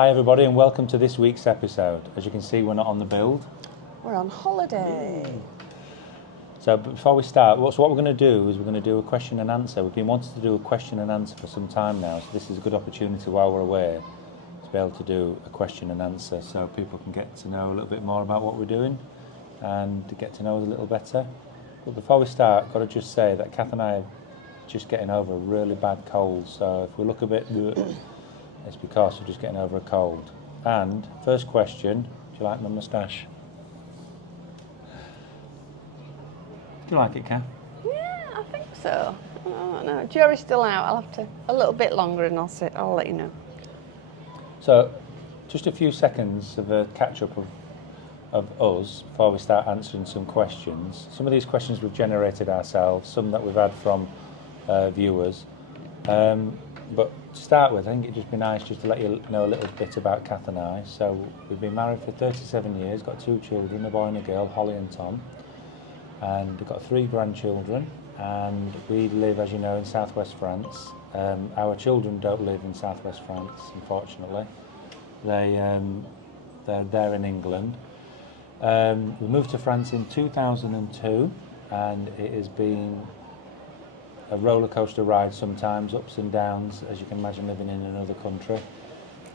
Hi everybody and welcome to this week's episode. As you can see, we're not on the build. We're on holiday. So before we start, what we're going to do is we're going to do a question and answer. We've been wanting to do a question and answer for some time now, so this is a good opportunity while we're away to be able to do a question and answer so people can get to know a little bit more about what we're doing and to get to know us a little better. But before we start, I've got to just say that Kath and I are just getting over a really bad cold, so if we look a bit it's because we're just getting over a cold. And first question, do you like my moustache? Do you like it, Kath? Yeah, I think so. I don't know. Jury's still out. I'll have to a little bit longer and I'll let you know. So, just a few seconds of a catch-up of us before we start answering some questions. Some of these questions we've generated ourselves, some that we've had from viewers. But to start with, I think it'd just be nice just to let you know a little bit about Kath and I. So we've been married for 37 years, got 2 children, a boy and a girl, Holly and Tom. And we've got 3 grandchildren, and we live, as you know, in southwest France. Our children don't live in southwest France, unfortunately. They're there in England. We moved to France in 2002, and it has been a roller coaster ride sometimes, ups and downs, as you can imagine living in another country,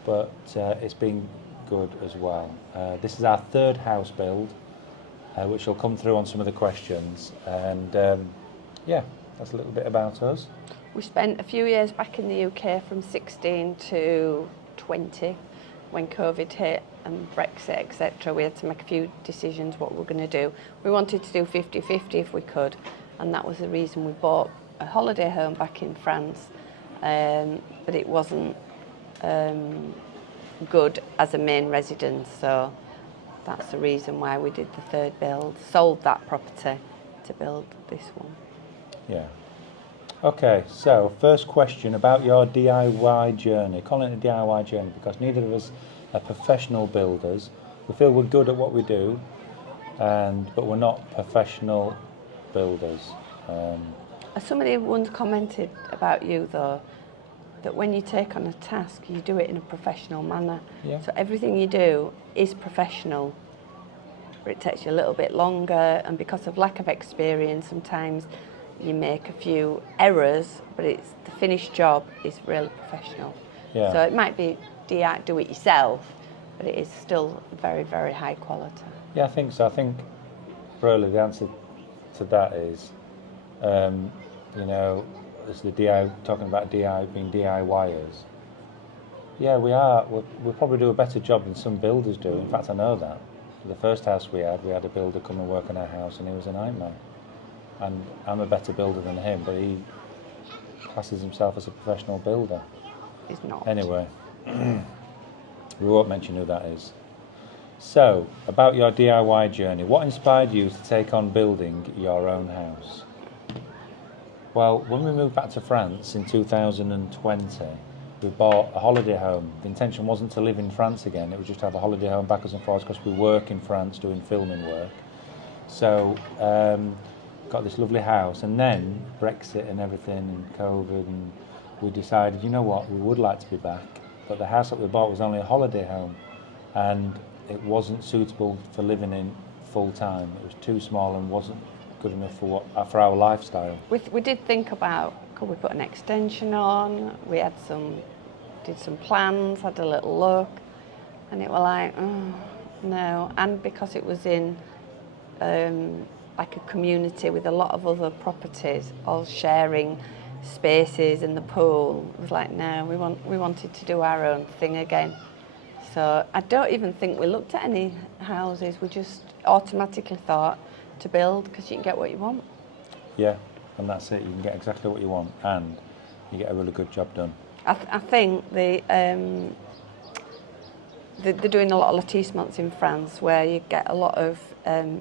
but it's been good as well. This is our 3rd house build, which will come through on some of the questions, and yeah, that's a little bit about us. We spent a few years back in the UK from 16 to 20 when COVID hit and Brexit, etc. We had to make a few decisions what we were going to do. We wanted to do 50-50 if we could, and that was the reason we bought a holiday home back in France, but it wasn't good as a main residence, so that's the reason why we did the 3rd build, sold that property to build this one. Yeah. Okay, so first question about your DIY journey. Calling it a DIY journey because neither of us are professional builders. We feel we're good at what we do, but we're not professional builders. Somebody once commented about you, though, that when you take on a task, you do it in a professional manner. Yeah. So everything you do is professional, but it takes you a little bit longer, and because of lack of experience, sometimes you make a few errors, but the finished job is really professional. Yeah. So it might be do it yourself, but it is still very, very high quality. Yeah, I think so. I think really the answer to that is, as the talking about being DIYers. Yeah, we are. We probably do a better job than some builders do. In fact, I know that. The first house we had a builder come and work on our house, and he was a nightmare. And I'm a better builder than him, but he classes himself as a professional builder. He's not. Anyway, we won't mention who that is. So, about your DIY journey, what inspired you to take on building your own house? Well, when we moved back to France in 2020, we bought a holiday home. The intention wasn't to live in France again, it was just to have a holiday home backwards and forwards because we work in France doing filming work. So, got this lovely house, and then Brexit and everything and COVID, and we decided, you know what, we would like to be back, but the house that we bought was only a holiday home, and it wasn't suitable for living in full time. It was too small and wasn't good enough for our lifestyle. We did think about, could we put an extension on? We had did some plans, had a little look, and it was like, oh, no. And because it was in like a community with a lot of other properties, all sharing spaces and the pool, it was like, no, we wanted to do our own thing again. So I don't even think we looked at any houses. We just automatically thought to build because you can get what you want. Yeah, and that's it. You can get exactly what you want, and you get a really good job done. I think they're doing a lot of lotissements in France where you get a lot of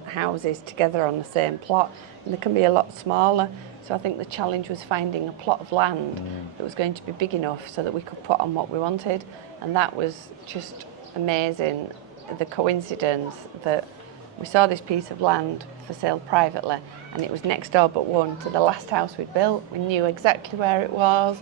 houses together on the same plot, and they can be a lot smaller. So I think the challenge was finding a plot of land that was going to be big enough so that we could put on what we wanted, and that was just amazing. The coincidence that we saw this piece of land for sale privately, and it was next door but one to the last house we'd built. We knew exactly where it was,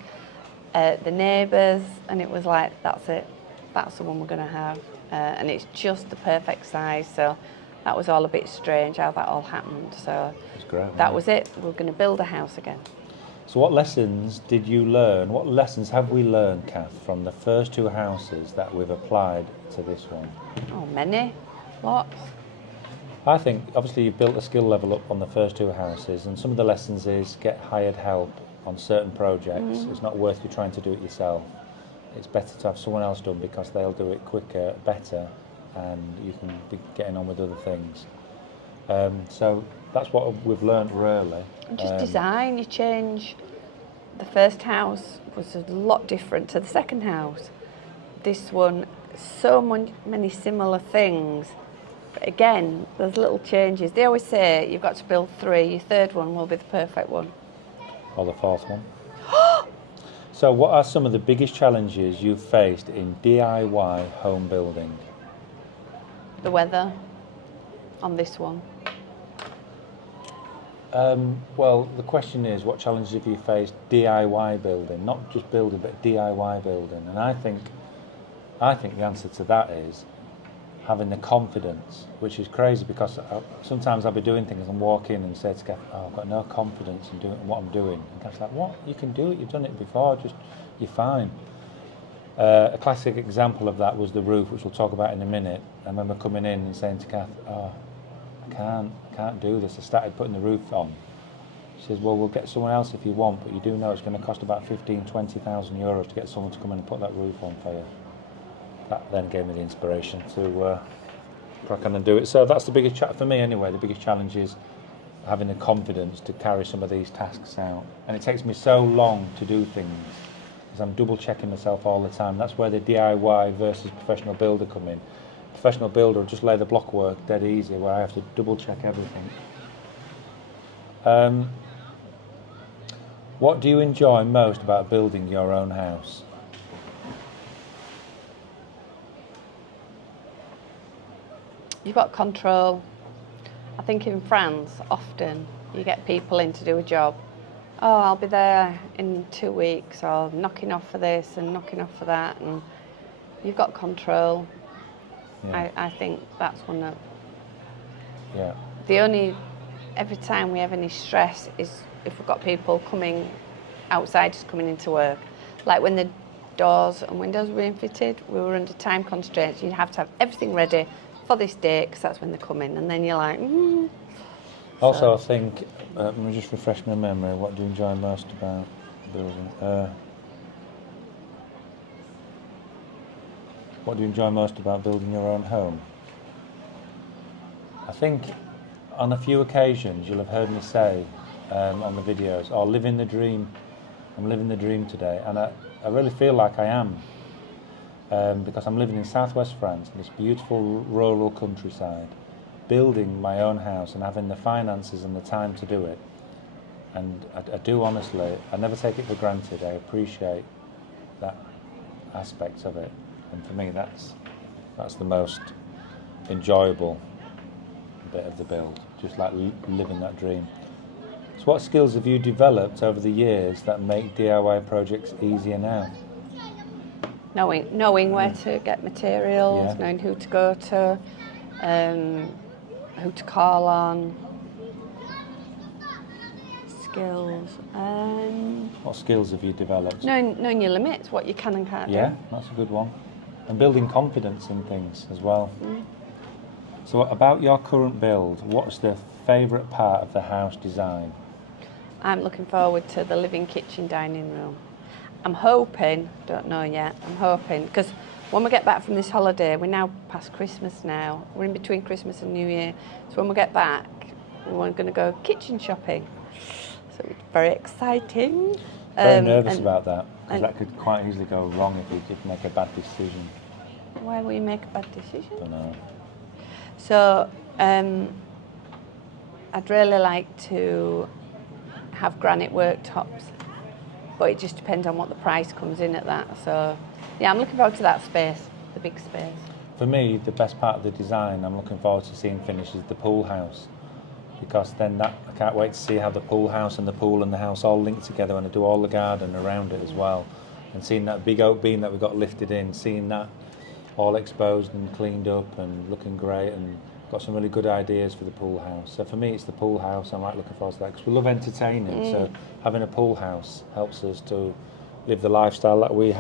the neighbours, and it was like, that's it. that's the one we're going to have. And it's just the perfect size, so that was all a bit strange how that all happened. So It's great. that was it. We're going to build a house again. So what lessons did you learn? What lessons have we learned, Kath, from the first 2 houses that we've applied to this one? Oh, many, lots. I think obviously you built a skill level up on the first 2 houses, and some of the lessons is get hired help on certain projects. It's not worth you trying to do it yourself. It's better to have someone else done because they'll do it quicker, better, and you can be getting on with other things. So that's what we've learned really. And just design, you change. The first house was a lot different to the second house. This one, so many similar things. But again, there's little changes. They always say you've got to build 3, your third one will be the perfect one. Or the 4th one. So what are some of the biggest challenges you've faced in DIY home building? The weather on this one. Well, the question is, what challenges have you faced DIY building? Not just building, but DIY building. And I think the answer to that is having the confidence, which is crazy because sometimes I'll be doing things and walk in and say to Kath, oh, I've got no confidence in doing what I'm doing. And Kath's like, what? You can do it, you've done it before, you're fine. A classic example of that was the roof, which we'll talk about in a minute. I remember coming in and saying to Kath, oh, I can't do this. I started putting the roof on. She says, well, we'll get someone else if you want, but you do know it's going to cost about 15,000-20,000 euros to get someone to come in and put that roof on for you. That then gave me the inspiration to crack on and do it. So that's the biggest for me anyway. The biggest challenge is having the confidence to carry some of these tasks out. And it takes me so long to do things because I'm double checking myself all the time. That's where the DIY versus professional builder come in. Professional builder will just lay the block work dead easy, where I have to double check everything. What do you enjoy most about building your own house? You've got control. I think in France, often you get people in to do a job. Oh, I'll be there in 2 weeks, or knocking off for this and knocking off for that, and you've got control. Yeah. I think that's one of... Yeah. Every time we have any stress is if we've got people coming outside, just coming into work. Like when the doors and windows were being fitted, we were under time constraints. You'd have to have everything ready for this date because that's when they come in, and then you're like, Also, I think, let me just refresh my memory, what do you enjoy most about building? What do you enjoy most about building your own home? I think on a few occasions you'll have heard me say on the videos, oh, living the dream, I'm living the dream today, and I really feel like I am. Because I'm living in southwest France, in this beautiful rural countryside, building my own house and having the finances and the time to do it. And I do honestly, I never take it for granted. I appreciate that aspect of it. And for me, that's the most enjoyable bit of the build, just like living that dream. So what skills have you developed over the years that make DIY projects easier now? Knowing where to get materials, knowing who to go to, who to call on, skills. What skills have you developed? Knowing your limits, what you can and can't do. Yeah, that's a good one. And building confidence in things as well. So about your current build, what's the favourite part of the house design? I'm looking forward to the living kitchen dining room. I'm hoping, don't know yet, I'm hoping, because when we get back from this holiday, we're now past Christmas now, we're in between Christmas and New Year, so when we get back, we're going to go kitchen shopping. So it's very exciting. Very nervous about that, because that could quite easily go wrong if you did make a bad decision. Why will you make a bad decision? I don't know. So I'd really like to have granite worktops, but it just depends on what the price comes in at that. So yeah, I'm looking forward to that space, the big space. For me, the best part of the design I'm looking forward to seeing finished is the pool house, because then I can't wait to see how the pool house and the pool and the house all link together, and I do all the garden around it as well, and seeing that big oak beam that we got lifted in, seeing that all exposed and cleaned up and looking great, and got some really good ideas for the pool house. So for me, it's the pool house. I'm like looking forward to that because we love entertaining. So having a pool house helps us to live the lifestyle that we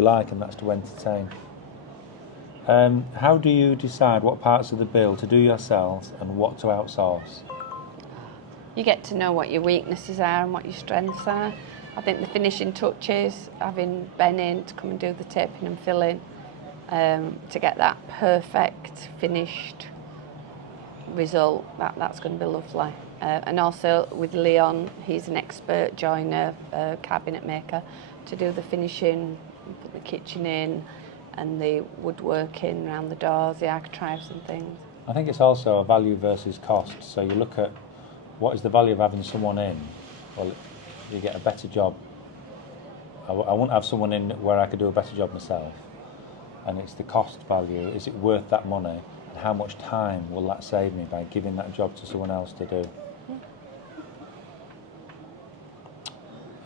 like, and that's to entertain. How do you decide what parts of the build to do yourselves and what to outsource? You get to know what your weaknesses are and what your strengths are. I think the finishing touches, having Ben in to come and do the taping and filling, to get that perfect finished result, that's going to be lovely. And also with Leon, he's an expert joiner, cabinet maker, to do the finishing, put the kitchen in and the woodworking around the doors, the architraves and things. I think it's also a value versus cost. So you look at what is the value of having someone in. Well, you get a better job. I wouldn't have someone in where I could do a better job myself. And it's the cost value. Is it worth that money? And how much time will that save me by giving that job to someone else to do?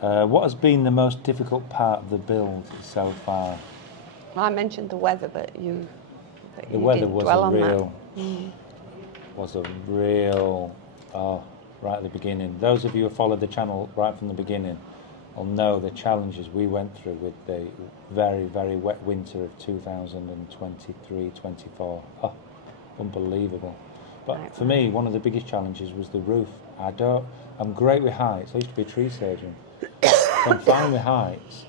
What has been the most difficult part of the build so far? I mentioned the weather, but you weather didn't was dwell a on real, right at the beginning. Those of you who followed the channel right from the beginning will know the challenges we went through with the very, very wet winter of 2023-24. Oh, unbelievable. But for me, one of the biggest challenges was the roof. I'm great with heights. I used to be a tree surgeon. So I'm fine with heights,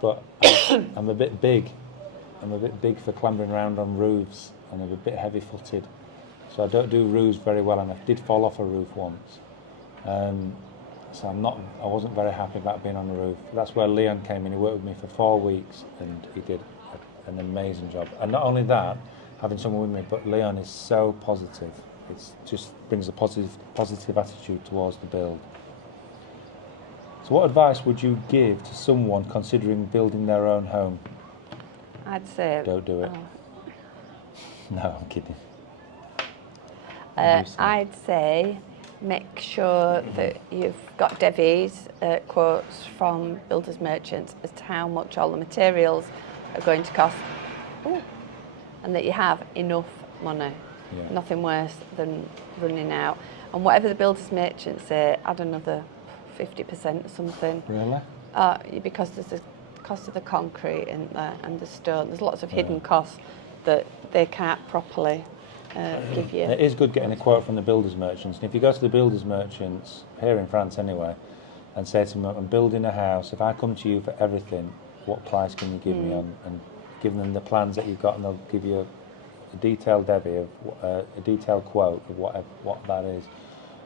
but I'm a bit big. I'm a bit big for clambering around on roofs, and I'm a bit heavy-footed. So I don't do roofs very well, and I did fall off a roof once. So I wasn't very happy about being on the roof. That's where Leon came in. He worked with me for 4 weeks, and he did an amazing job. And not only that, having someone with me, but Leon is so positive. It just brings a positive attitude towards the build. So what advice would you give to someone considering building their own home? I'd say... Don't do it. No, I'm kidding. I'd say make sure that you've got Debbie's quotes from builders merchants as to how much all the materials are going to cost. And that you have enough money. Yeah. Nothing worse than running out. And whatever the builders merchants say, add another 50% or something. Really? Because there's the cost of the concrete and the stone. There's lots of hidden costs that they can't properly give you. It is good getting a quote from the builders merchants. And if you go to the builders merchants, here in France anyway, and say to them, I'm building a house, if I come to you for everything, what price can you give me on? And give them the plans that you've got, and they'll give you a detailed a detailed quote of what that is.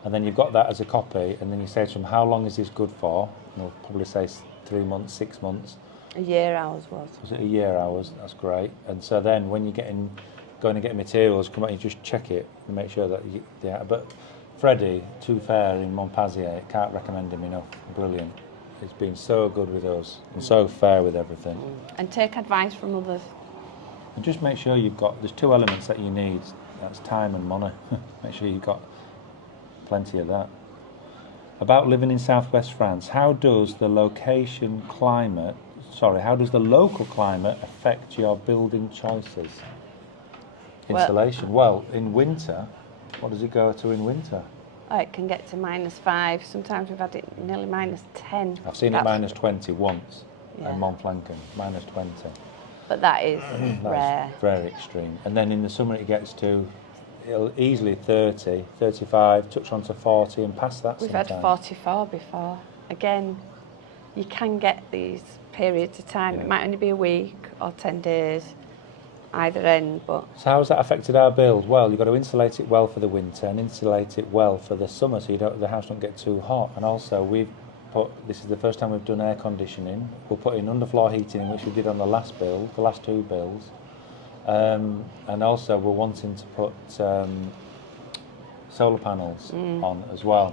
And then you've got that as a copy, and then you say to them, how long is this good for? And they'll probably say 3 months, 6 months. A year ours was. Was it a year ours? That's great. And so then when you're going to get materials, come out, you just check it and make sure that but Freddie, Too Fair in Montpazier, can't recommend him enough. Brilliant. It's been so good with us and so fair with everything. And take advice from others. And just make sure there's 2 elements that you need. That's time and money. Make sure you've got plenty of that. About living in southwest France, how does the local climate affect your building choices? Installation. Well, in winter, what does it go to in winter? Oh, it can get to -5. Sometimes we've had it nearly -10. I've seen it -20 once in Montflanken, -20. But that is rare. Very extreme. And then in the summer it gets to easily 30, 35, touch on to 40 and past that. We've sometimes. had 44 before. Again, you can get these periods of time. It might only be a week or 10 days, either end. But so how has that affected our build? Well, you've got to insulate it well for the winter and insulate it well for the summer, so the house don't get too hot. And also this is the first time we've done air conditioning. We'll put in underfloor heating in, which we did on the last 2 builds. And also we're wanting to put solar panels on as well,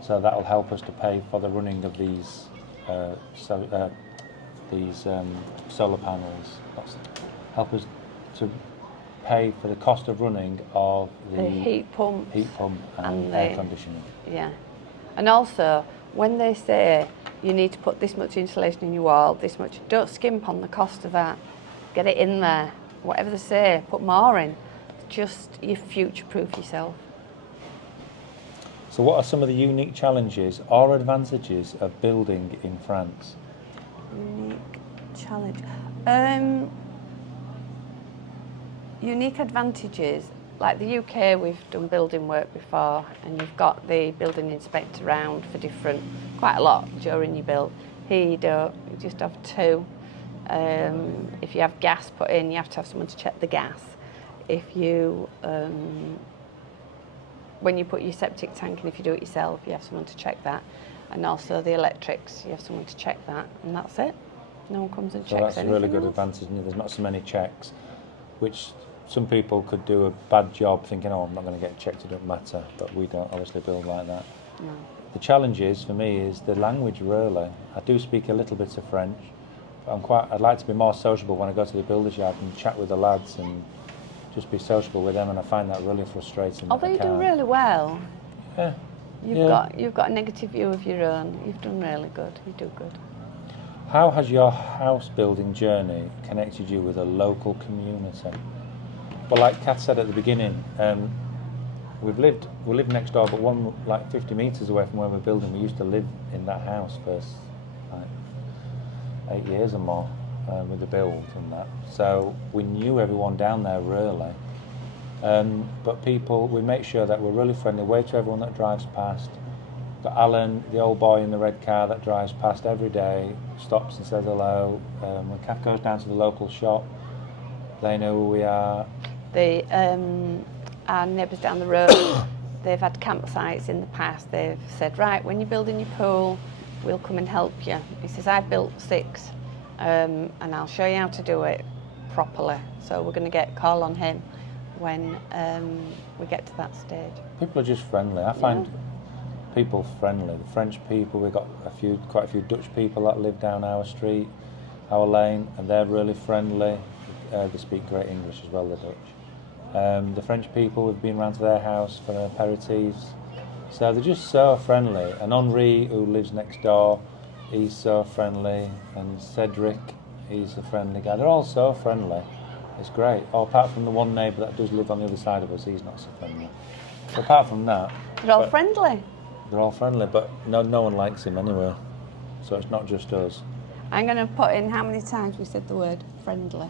so that'll help us to pay for the running of these solar panels. Help us to pay for the cost of running of the heat pump and air conditioning. Yeah, and also when they say you need to put this much insulation in your wall, this much, don't skimp on the cost of that. Get it in there. whatever they say, put more in. Just you future-proof yourself. So what are some of the unique challenges or advantages of building in France? Unique challenge. Unique advantages, like the UK, we've done building work before, and you've got the building inspector around for quite a lot during your build. Here you don't, you just have two. If you have gas put in, you have to have someone to check the gas. If you, when you put your septic tank in, if you do it yourself, you have someone to check that. And also the electrics, you have someone to check that, and that's it. No one comes and checks anything. So that's a really good advantage, and there's not so many checks, which some people could do a bad job thinking, oh, I'm not going to get checked, it doesn't matter, but we don't obviously build like that. No. The challenge is, for me, is the language, really. I do speak a little bit of French, but I'd like to be more sociable when I go to the builder's yard and chat with the lads and just be sociable with them, and I find that really frustrating. Although you do really well. Yeah. You've got a negative view of your own. You've done really good. You do good. How has your house building journey connected you with a local community? Well, like Kath said at the beginning, we live next door, but one like 50 metres away from where we're building. We used to live in that house for like 8 years or more with the build and that. So we knew everyone down there really. But we make sure that we're really friendly, wave to everyone that drives past. Got Alan, the old boy in the red car that drives past every day, stops and says hello. When Kath goes down to the local shop, they know who we are. Our neighbours down the road, they've had campsites in the past. They've said, right, when you're building your pool, we'll come and help you. He says, I've built 6, and I'll show you how to do it properly. So we're going to call on him when we get to that stage. People are just friendly. I find people friendly. The French people, we've got quite a few Dutch people that live down our street, our lane, and they're really friendly. They speak great English as well, the Dutch. The French people, we've been round to their house for aperitifs. So they're just so friendly. And Henri, who lives next door, he's so friendly. And Cedric, he's a friendly guy. They're all so friendly. It's great. Oh, apart from the one neighbour that does live on the other side of us, he's not so friendly. So apart from that... They're all friendly. They're all friendly, but no one likes him anyway. So it's not just us. I'm going to put in how many times we said the word friendly.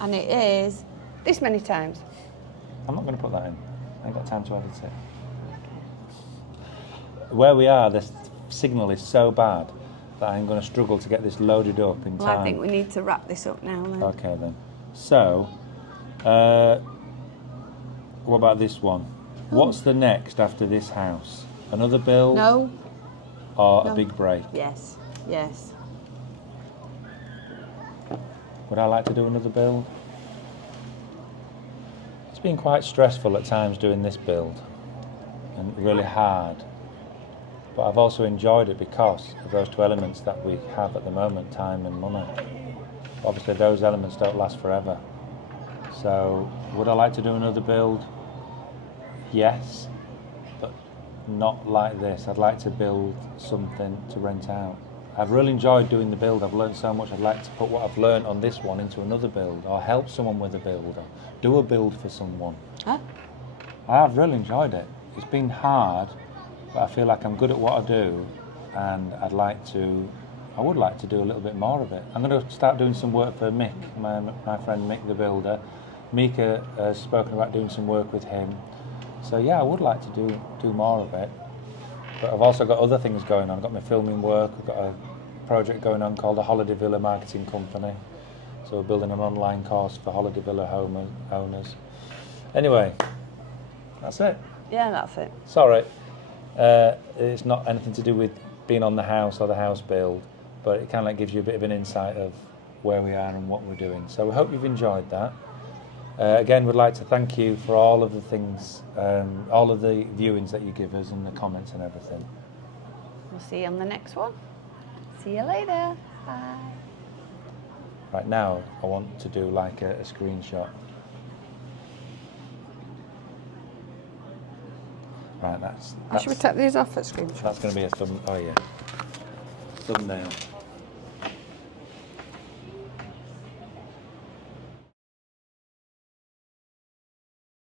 And it is this many times. I'm not going to put that in. I ain't got time to edit it. Where we are, the signal is so bad that I'm going to struggle to get this loaded up in time. Well, I think we need to wrap this up now then. Okay then. So, what about this one? What's the next after this house? Another build? No. Or a big break? Yes. Would I like to do another build? It's been quite stressful at times doing this build and really hard, but I've also enjoyed it because of those 2 elements that we have at the moment, time and money. Obviously those elements don't last forever. So would I like to do another build? Yes, but not like this. I'd like to build something to rent out. I've really enjoyed doing the build. I've learned so much. I'd like to put what I've learned on this one into another build, or help someone with a build, or do a build for someone. Huh? I've really enjoyed it. It's been hard, but I feel like I'm good at what I do, and I would like to do a little bit more of it. I'm going to start doing some work for Mick, my friend Mick the builder. Mika has spoken about doing some work with him. So yeah, I would like to do more of it. But I've also got other things going on. I've got my filming work. We've got a project going on called the Holiday Villa Marketing Company. So we're building an online course for Holiday Villa owners. Anyway, that's it. Yeah, that's it. Sorry, it's not anything to do with being on the house or the house build, but it kind of gives you a bit of an insight of where we are and what we're doing. So we hope you've enjoyed that. Again, we'd like to thank you for all of the things, all of the viewings that you give us and the comments and everything. We'll see you on the next one. See you later. Bye. Right now, I want to do like a screenshot. Right, that's Should we take these off at screenshot? That's going to be a thumbnail.